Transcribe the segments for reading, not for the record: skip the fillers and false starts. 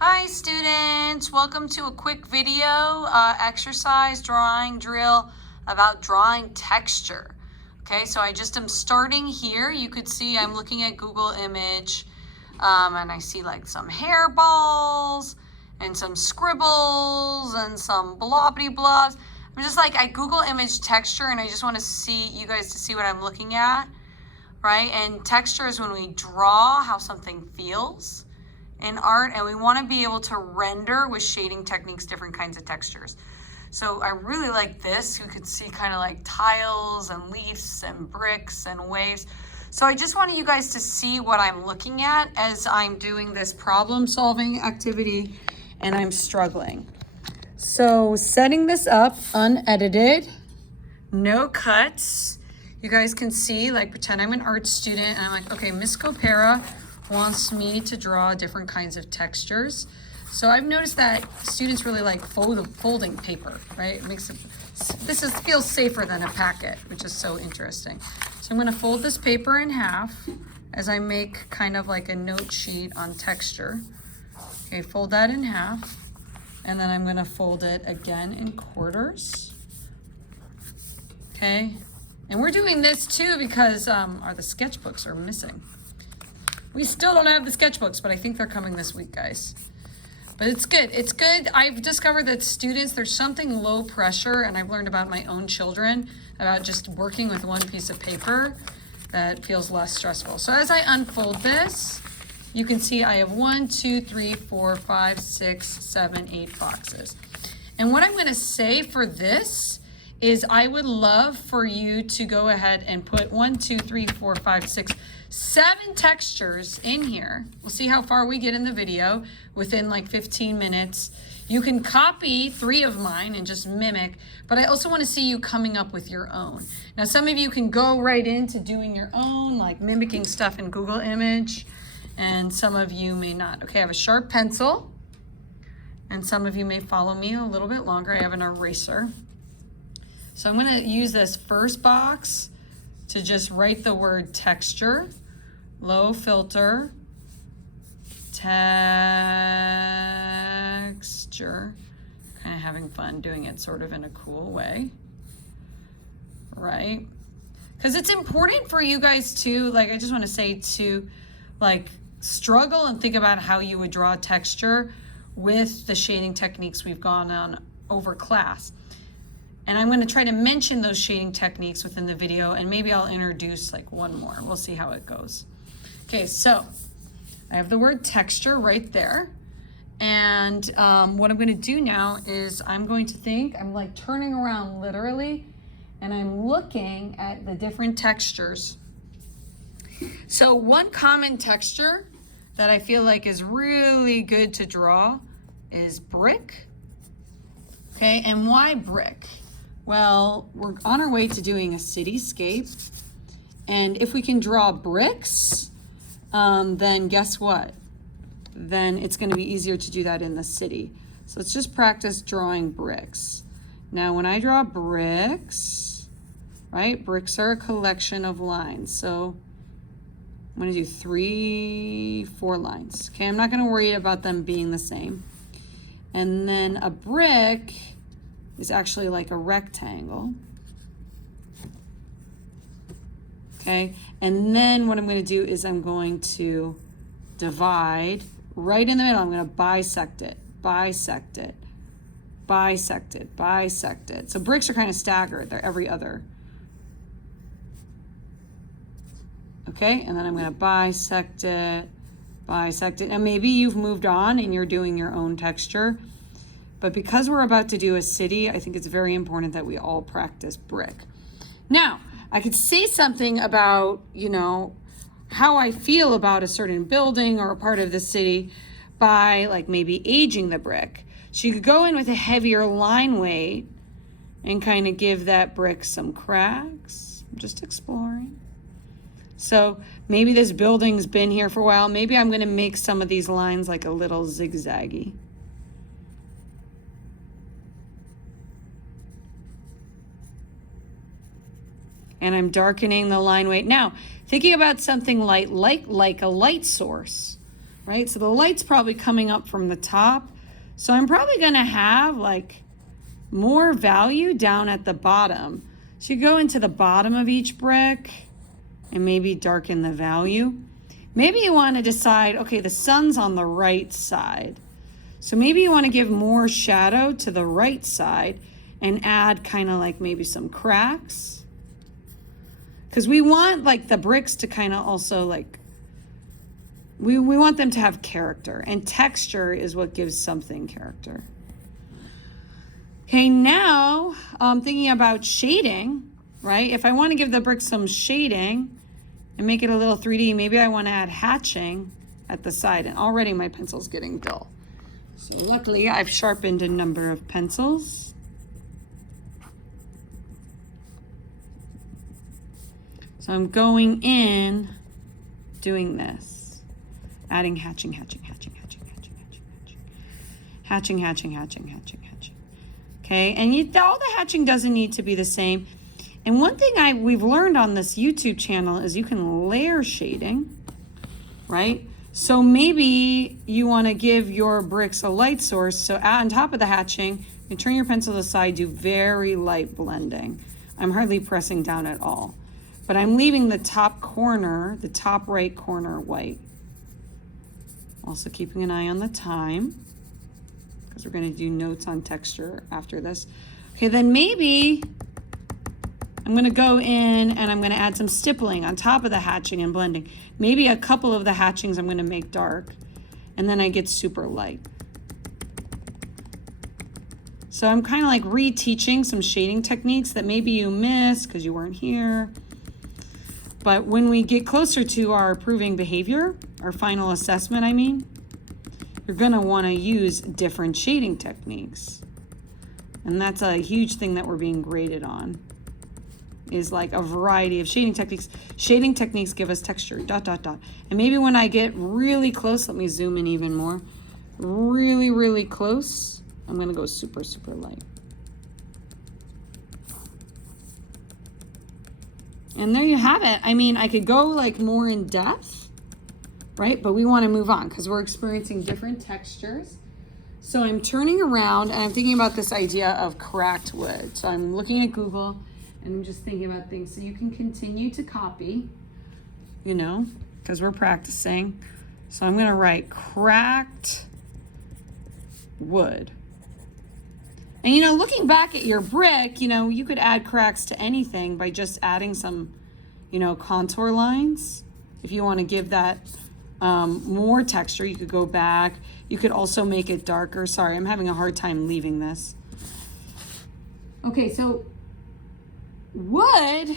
Hi students, welcome to a quick video exercise drawing drill about drawing texture. Okay, so I just am starting here. You could see I'm looking at Google image and I see like some hairballs and some scribbles and some blobbity blobs. I'm just like, I Google image texture and I just want to see you guys to see what I'm looking at, right? And texture is when we draw how something feels in art, and we want to be able to render with shading techniques different kinds of textures. So I really like this. You could see kind of like tiles and leaves and bricks and waves. So I just wanted you guys to see what I'm looking at as I'm doing this problem solving activity and I'm struggling. So setting this up unedited, no cuts. You guys can see, like, pretend I'm an art student and I'm like, okay, Miss Copera wants me to draw different kinds of textures. So I've noticed that students really like folding paper, right? It makes it, feels safer than a packet, which is so interesting. So I'm gonna fold this paper in half as I make kind of like a note sheet on texture. Okay, fold that in half, and then I'm gonna fold it again in quarters. Okay, and we're doing this too because the sketchbooks are missing. We still don't have the sketchbooks, but I think they're coming this week, guys. But it's good. It's good. I've discovered that students, there's something low pressure, and I've learned about my own children, about just working with one piece of paper that feels less stressful. So as I unfold this, you can see I have 1, 2, 3, 4, 5, 6, 7, 8 boxes. And what I'm going to say for this is I would love for you to go ahead and put 1, 2, 3, 4, 5, 6, 7 textures in here. We'll see how far we get in the video within like 15 minutes. You can copy 3 of mine and just mimic, but I also want to see you coming up with your own. Now, some of you can go right into doing your own, like mimicking stuff in Google Image, and some of you may not. Okay, I have a sharp pencil, and some of you may follow me a little bit longer. I have an eraser. So I'm going to use this first box to just write the word texture, low filter, texture. Kind of having fun doing it sort of in a cool way, right? Because it's important for you guys to, like, I just want to say to, like, struggle and think about how you would draw texture with the shading techniques we've gone on over class. And I'm going to try to mention those shading techniques within the video, and maybe I'll introduce like one more. We'll see how it goes. Okay, so I have the word texture right there. And what I'm going to do now is I'm going to think, I'm like turning around literally, and I'm looking at the different textures. So one common texture that I feel like is really good to draw is brick. Okay, and why brick? Well, we're on our way to doing a cityscape, and if we can draw bricks, then guess what? Then it's going to be easier to do that in the city. So let's just practice drawing bricks. Now, when I draw bricks, right, bricks are a collection of lines. So I'm going to do 3, 4 lines. Okay, I'm not going to worry about them being the same. And then a brick is actually like a rectangle. Okay, and then what I'm going to do is I'm going to divide right in the middle. I'm going to bisect it, bisect it, bisect it, bisect it. So bricks are kind of staggered. They're every other. Okay, and then I'm going to bisect it, bisect it. And maybe you've moved on and you're doing your own texture. But because we're about to do a city, I think it's very important that we all practice brick. Now, I could say something about, you know, how I feel about a certain building or a part of the city by like maybe aging the brick. So you could go in with a heavier line weight and kind of give that brick some cracks. I'm just exploring. So maybe this building's been here for a while. Maybe I'm going to make some of these lines like a little zigzaggy. And I'm darkening the line weight. Now, thinking about something light, like a light source, right? So the light's probably coming up from the top. So I'm probably gonna have like more value down at the bottom. So you go into the bottom of each brick and maybe darken the value. Maybe you want to decide, okay, the sun's on the right side. So maybe you want to give more shadow to the right side and add kind of like maybe some cracks. Because we want like the bricks to kind of also like, we want them to have character, and texture is what gives something character. Okay, now I'm thinking about shading, right? If I want to give the brick some shading and make it a little 3D, maybe I want to add hatching at the side, and already my pencil's getting dull. So luckily I've sharpened a number of pencils. So I'm going in doing this, adding hatching, hatching, hatching, hatching, hatching, hatching, hatching, hatching, hatching, hatching, hatching, hatching. Okay, and all the hatching doesn't need to be the same. And one thing we've learned on this YouTube channel is you can layer shading, right? So maybe you want to give your bricks a light source. So on top of the hatching, you turn your pencil to the side, do very light blending. I'm hardly pressing down at all, but I'm leaving the top corner, the top right corner white. Also keeping an eye on the time, because we're going to do notes on texture after this. Okay, then maybe I'm going to go in and I'm going to add some stippling on top of the hatching and blending. Maybe a couple of the hatchings I'm going to make dark, and then I get super light. So I'm kind of like reteaching some shading techniques that maybe you missed because you weren't here. But when we get closer to our proving behavior, our final assessment, I mean, you're going to want to use different shading techniques. And that's a huge thing that we're being graded on, is like a variety of shading techniques. Shading techniques give us texture, ... And maybe when I get really close, let me zoom in even more. Really, really close, I'm going to go super, super light. And there you have it. I mean, I could go like more in depth, right? But we want to move on because we're experiencing different textures. So I'm turning around and I'm thinking about this idea of cracked wood. So I'm looking at Google and I'm just thinking about things. So you can continue to copy, you know, because we're practicing. So I'm going to write cracked wood. And, you know, looking back at your brick, you know, you could add cracks to anything by just adding some, you know, contour lines. If you want to give that more texture, you could go back. You could also make it darker. Sorry, I'm having a hard time leaving this. Okay, so wood,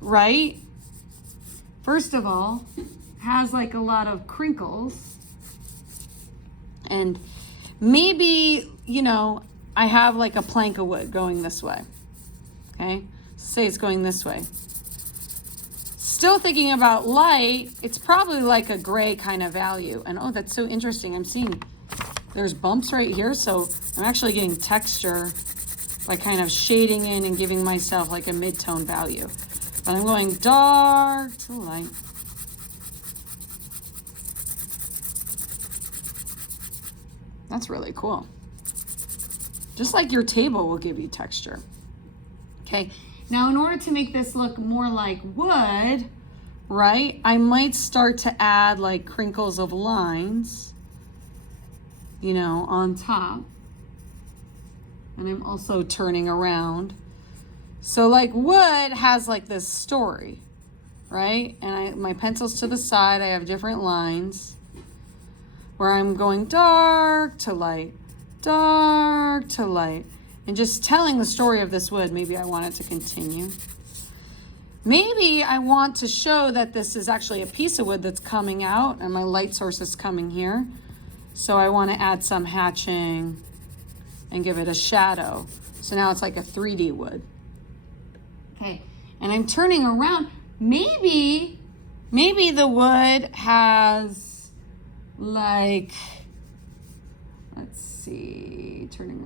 right, first of all, has like a lot of crinkles. And maybe, you know, I have like a plank of wood going this way, okay? Say it's going this way. Still thinking about light, it's probably like a gray kind of value. And oh, that's so interesting. I'm seeing there's bumps right here. So I'm actually getting texture by kind of shading in and giving myself like a mid-tone value. But I'm going dark to light. That's really cool. Just like your table will give you texture. Okay, now in order to make this look more like wood, right, I might start to add like crinkles of lines, you know, on top. And I'm also turning around. So like wood has like this story, right? And my pencil's to the side, I have different lines where I'm going dark to light, dark to light, and just telling the story of this wood. Maybe I want it to continue. Maybe I want to show that this is actually a piece of wood that's coming out and my light source is coming here. So I want to add some hatching and give it a shadow. So now it's like a 3D wood. Okay, and I'm turning around. Maybe the wood has like, let's see, turning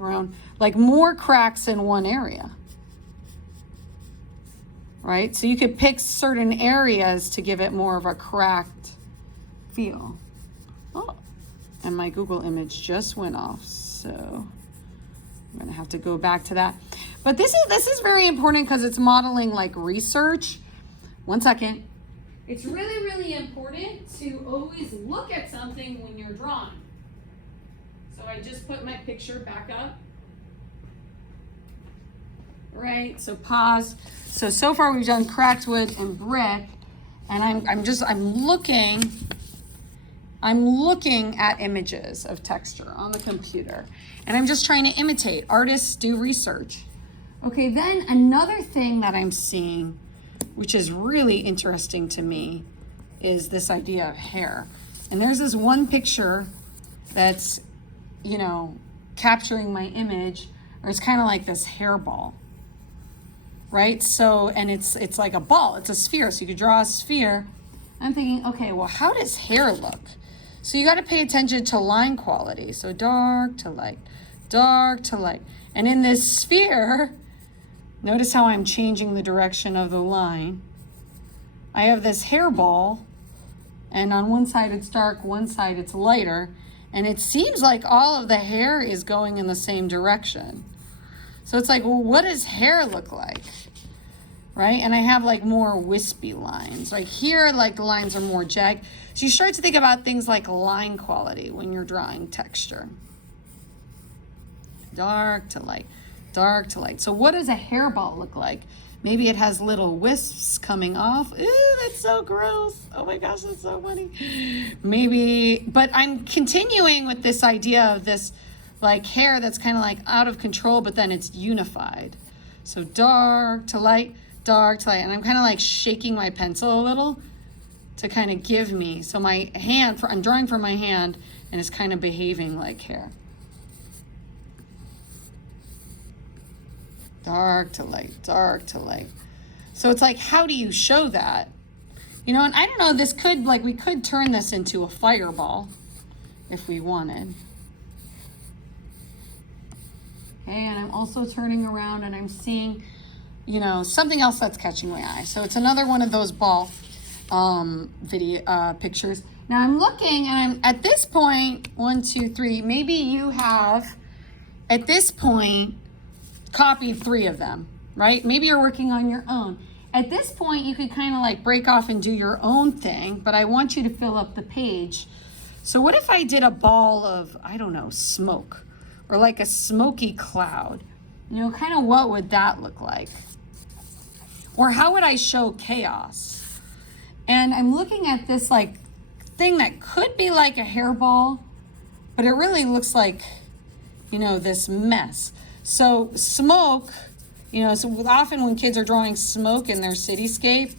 around, like more cracks in one area, right? So you could pick certain areas to give it more of a cracked feel. and my Google image just went off. So I'm gonna have to go back to that. But this is very important because it's modeling like research. One second. It's really, really important to always look at something when you're drawing. So I just put my picture back up. Right, so pause. So far we've done cracked wood and brick, and I'm looking at images of texture on the computer, and I'm just trying to imitate. Artists do research. Okay, then another thing that I'm seeing, which is really interesting to me, is this idea of hair. And there's this one picture that's, you know, capturing my image, or it's kind of like this hairball, right? So, and it's like a ball, it's a sphere, so you could draw a sphere. I'm thinking, okay, well, how does hair look? So you got to pay attention to line quality. So dark to light, dark to light. And in this sphere, notice how I'm changing the direction of the line. I have this hairball, and on one side it's dark, one side it's lighter, and it seems like all of the hair is going in the same direction. So it's like, well, what does hair look like? Right? And I have like more wispy lines. Like here, like the lines are more jagged. So you start to think about things like line quality when you're drawing texture. Dark to light, dark to light. So what does a hairball look like? Maybe it has little wisps coming off. Ooh, that's so gross. Oh my gosh, that's so funny. Maybe, but I'm continuing with this idea of this like hair that's kind of like out of control, but then it's unified. So dark to light, dark to light. And I'm kind of like shaking my pencil a little to kind of give me, so my hand, I'm drawing from my hand, and it's kind of behaving like hair. Dark to light, dark to light. So it's like, how do you show that? You know, and I don't know, this could, like, we could turn this into a fireball if we wanted. Okay, and I'm also turning around and I'm seeing, you know, something else that's catching my eye. So it's another one of those ball pictures. Now I'm looking, and I'm at this point, 1, 2, 3, maybe you have at this point copied 3 of them, right? Maybe you're working on your own. At this point, you could kind of like break off and do your own thing, but I want you to fill up the page. So what if I did a ball of, I don't know, smoke, or like a smoky cloud? You know, kind of what would that look like? Or how would I show chaos? And I'm looking at this like thing that could be like a hairball, but it really looks like, you know, this mess. So smoke, you know, so often when kids are drawing smoke in their cityscape,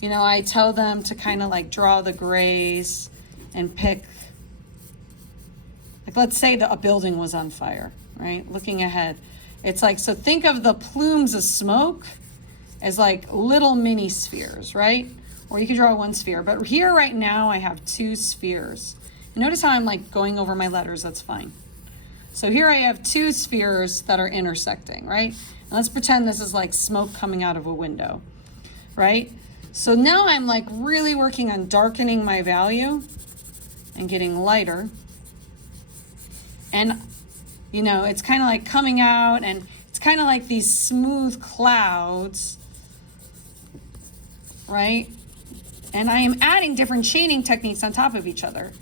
you know, I tell them to kind of like draw the grays and pick, like let's say a building was on fire, right? Looking ahead. It's like, so think of the plumes of smoke as like little mini spheres, right? Or you could draw 1 sphere, but here right now I have 2 spheres. And notice how I'm like going over my letters, that's fine. So here I have 2 spheres that are intersecting, right? And let's pretend this is like smoke coming out of a window, right? So now I'm like really working on darkening my value and getting lighter. And, you know, it's kind of like coming out, and it's kind of like these smooth clouds, right? And I am adding different shading techniques on top of each other.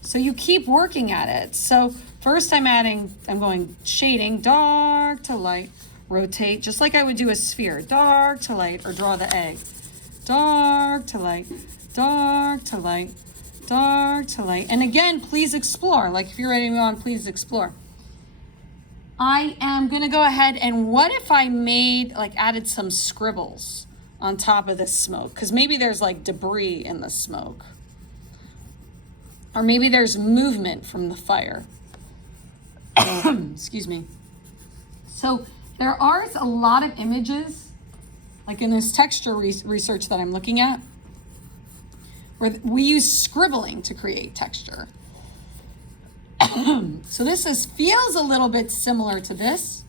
So you keep working at it. So first I'm going shading, dark to light, rotate, just like I would do a sphere, dark to light, or draw the egg. Dark to light, dark to light, dark to light. And again, please explore. Like if you're ready to move on, please explore. I am gonna go ahead, and what if I added some scribbles on top of this smoke? Because maybe there's like debris in the smoke. Or maybe there's movement from the fire. Excuse me. So there are a lot of images, like in this texture research that I'm looking at, where we use scribbling to create texture. So this feels a little bit similar to this.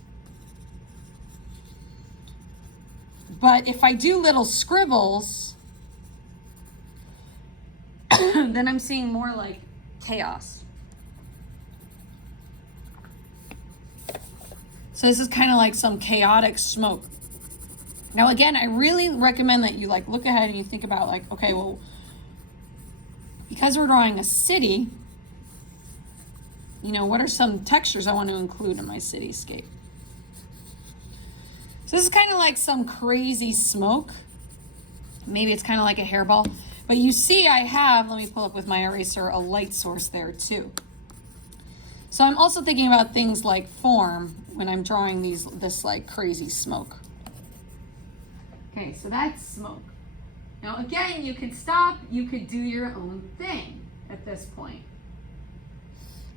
But if I do little scribbles, then I'm seeing more like chaos, So this is kind of like some chaotic smoke. Now, again, I really recommend that you like look ahead and you think about like, okay, well, because we're drawing a city, you know, what are some textures I want to include in my cityscape? So this is kind of like some crazy smoke. Maybe it's kind of like a hairball, but you see I have, let me pull up with my eraser, a light source there too. So I'm also thinking about things like form when I'm drawing this like crazy smoke. Okay, so that's smoke. Now again, you could stop, you could do your own thing at this point.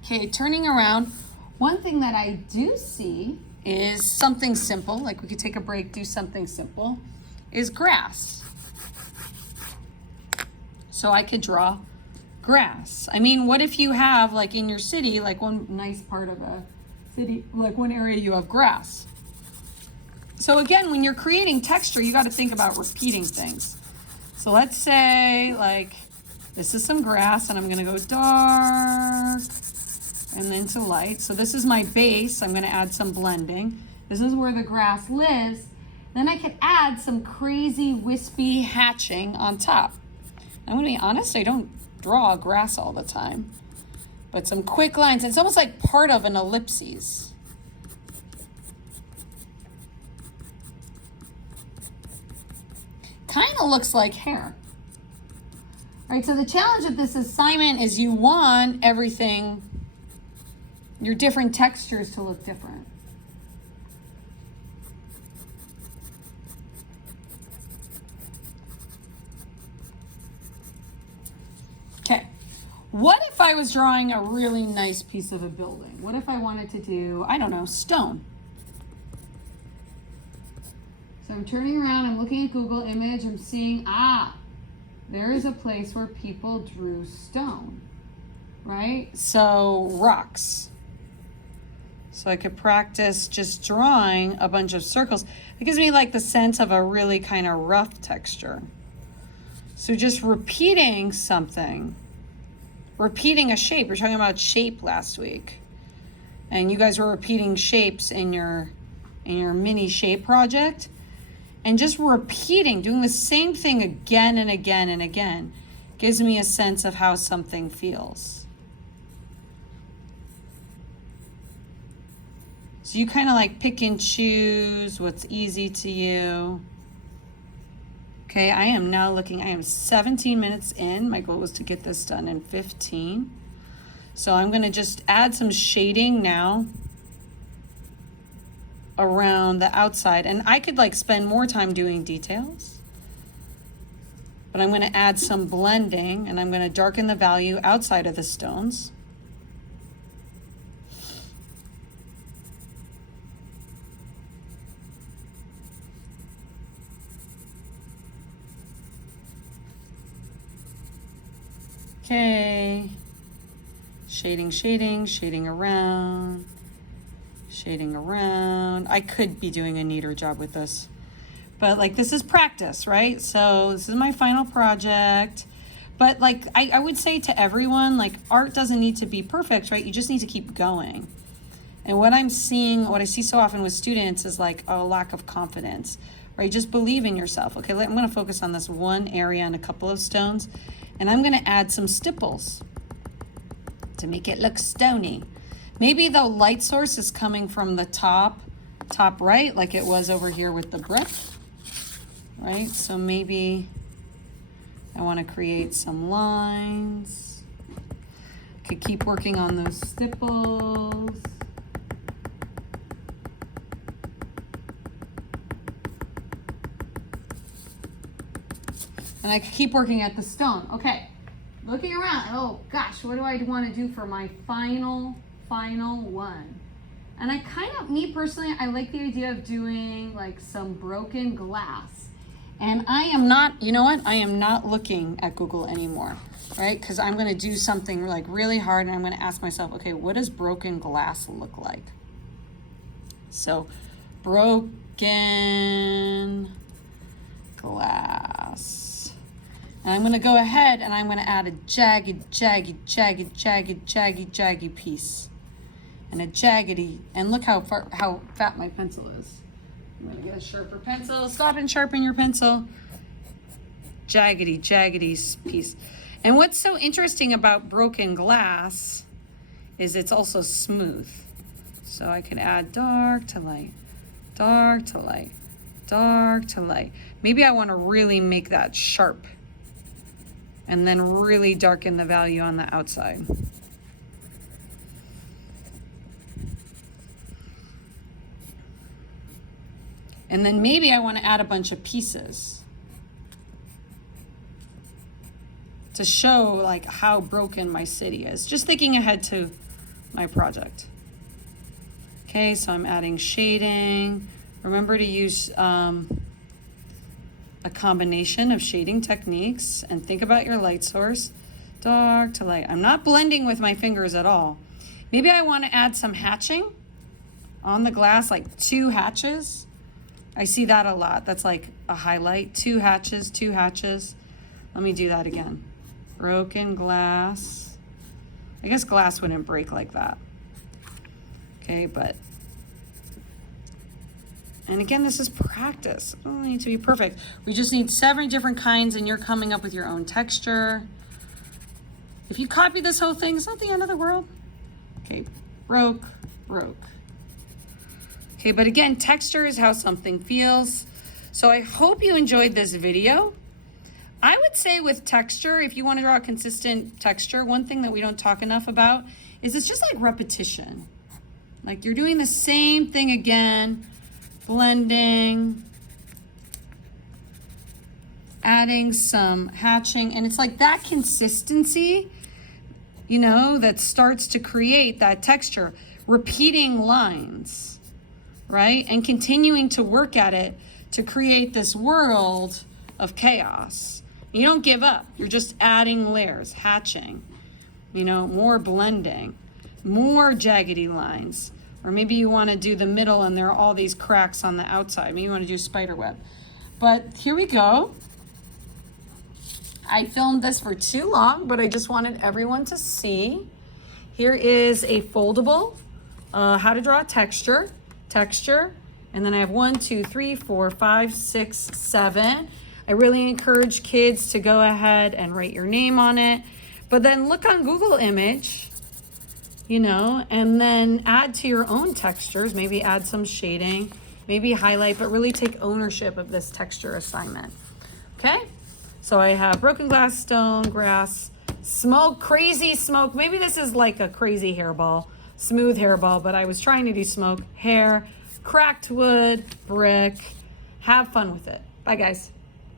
Okay, turning around, one thing that I do see is something simple, like we could take a break, do something simple, is grass. So I could draw grass. I mean, what if you have, like in your city, like one nice part of a city, like one area you have grass. So again, when you're creating texture, you got to think about repeating things. So let's say like this is some grass and I'm going to go dark and then to light. So this is my base. I'm going to add some blending. This is where the grass lives. Then I could add some crazy wispy hatching on top. I'm going to be honest, I don't draw grass all the time, but some quick lines. It's almost like part of an ellipses. Kind of looks like hair. All right, so the challenge of this assignment is you want everything, your different textures to look different. Okay, what if I was drawing a really nice piece of a building? What if I wanted to do, I don't know, stone? So I'm turning around, I'm looking at Google image, I'm seeing, there is a place where people drew stone, right? So rocks. So I could practice just drawing a bunch of circles. It gives me like the sense of a really kind of rough texture. So just repeating something, repeating a shape. We were talking about shape last week. And you guys were repeating shapes in your mini shape project. And just repeating, doing the same thing again and again and again, gives me a sense of how something feels. So you kind of like pick and choose what's easy to you. Okay, I am now looking, I am 17 minutes in. My goal was to get this done in 15. So I'm gonna just add some shading now around the outside. And I could like spend more time doing details, but I'm gonna add some blending and I'm gonna darken the value outside of the stones. Okay, shading, shading, shading around. Shading around. I could be doing a neater job with this, but like this is practice, right? So this is my final project, but like I would say to everyone, like art doesn't need to be perfect, right? You just need to keep going. And what I'm seeing, what I see so often with students is like a lack of confidence, right? Just believe in yourself. Okay, I'm gonna focus on this one area and a couple of stones, and I'm gonna add some stipples to make it look stony. Maybe the light source is coming from the top right, like it was over here with the brick, right? So maybe I want to create some lines. Could keep working on those stipples. And I could keep working at the stone. Okay, looking around. Oh gosh, what do I want to do for my final one? And I kind of, me personally, I like the idea of doing like some broken glass. And I am not, you know what? I am not looking at Google anymore, right? Because I'm going to do something like really hard and I'm going to ask myself, okay, what does broken glass look like? So broken glass. And I'm going to go ahead and I'm going to add a jagged piece. and a jaggedy, and look how fat my pencil is. I'm gonna get a sharper pencil. Stop and sharpen your pencil. Jaggedy piece. And what's so interesting about broken glass is it's also smooth. So I can add dark to light, dark to light, dark to light. Maybe I want to really make that sharp and then really darken the value on the outside. And then maybe I want to add a bunch of pieces to show like how broken my city is. Just thinking ahead to my project. Okay, so I'm adding shading. Remember to use a combination of shading techniques and think about your light source. Dark to light. I'm not blending with my fingers at all. Maybe I want to add some hatching on the glass, like 2 hatches. I see that a lot. That's like a highlight. 2 hatches, 2 hatches. Let me do that again. Broken glass. I guess glass wouldn't break like that. Okay, and again, this is practice. It doesn't need to be perfect. We just need 7 different kinds and you're coming up with your own texture. If you copy this whole thing, it's not the end of the world. Okay, broke. Okay, but again, texture is how something feels. So I hope you enjoyed this video. I would say with texture, if you want to draw a consistent texture, one thing that we don't talk enough about is it's just like repetition. Like you're doing the same thing again, blending, adding some hatching, and it's like that consistency, you know, that starts to create that texture, repeating lines. Right? And continuing to work at it to create this world of chaos. You don't give up. You're just adding layers, hatching, you know, more blending, more jaggedy lines. Or maybe you want to do the middle and there are all these cracks on the outside. Maybe you want to do spider web. But here we go. I filmed this for too long, but I just wanted everyone to see. Here is a foldable, how to draw a texture, and then I have 1, 2, 3, 4, 5, 6, 7. I really encourage kids to go ahead and write your name on it, but then look on Google Image, you know, and then add to your own textures, maybe add some shading, maybe highlight, but really take ownership of this texture assignment. Okay, so I have broken glass, stone, grass, smoke, crazy smoke. Maybe this is like a crazy hairball. Smooth hairball, but I was trying to do smoke, hair, cracked wood, brick. Have fun with it. Bye, guys.